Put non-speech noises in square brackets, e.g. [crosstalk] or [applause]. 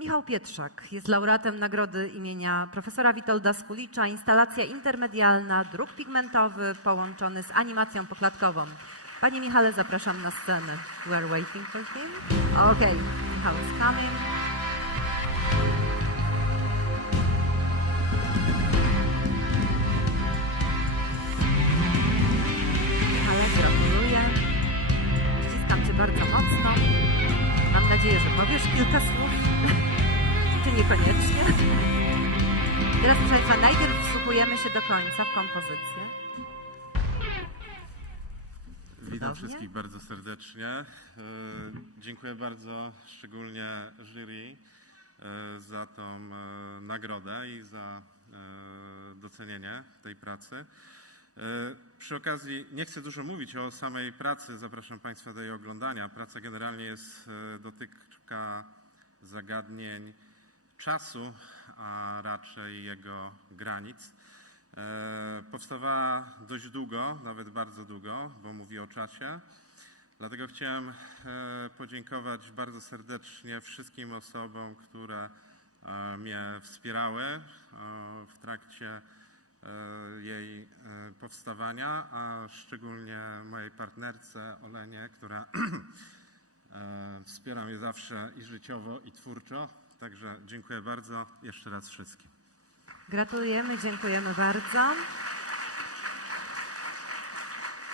Michał Pietrzak jest laureatem nagrody imienia profesora Witolda Skulicza. Instalacja intermedialna, druk pigmentowy połączony z animacją poklatkową. Panie Michale, zapraszam na scenę. We are waiting for him. Okay, Michał is coming. Michale, gratuluję. Ściskam Cię bardzo mocno. Mam nadzieję, że powiesz kilka słów. Niekoniecznie? Teraz, proszę Państwa, najpierw wsłuchujemy się do końca w kompozycję. Witam wszystkich bardzo serdecznie. E, Dziękuję bardzo szczególnie jury e, za tą e, nagrodę i za docenienie tej pracy. Przy okazji nie chcę dużo mówić o samej pracy, zapraszam Państwa do jej oglądania. Praca generalnie jest, dotyka zagadnień czasu, a raczej jego granic. E, Powstawała dość długo, nawet bardzo długo, bo mówi o czasie. Dlatego chciałem e, podziękować bardzo serdecznie wszystkim osobom, które e, mnie wspierały w trakcie jej powstawania, a szczególnie mojej partnerce Olenie, która [clears throat] wspiera mnie zawsze i życiowo, i twórczo. Także dziękuję bardzo jeszcze raz wszystkim. Gratulujemy, dziękujemy bardzo.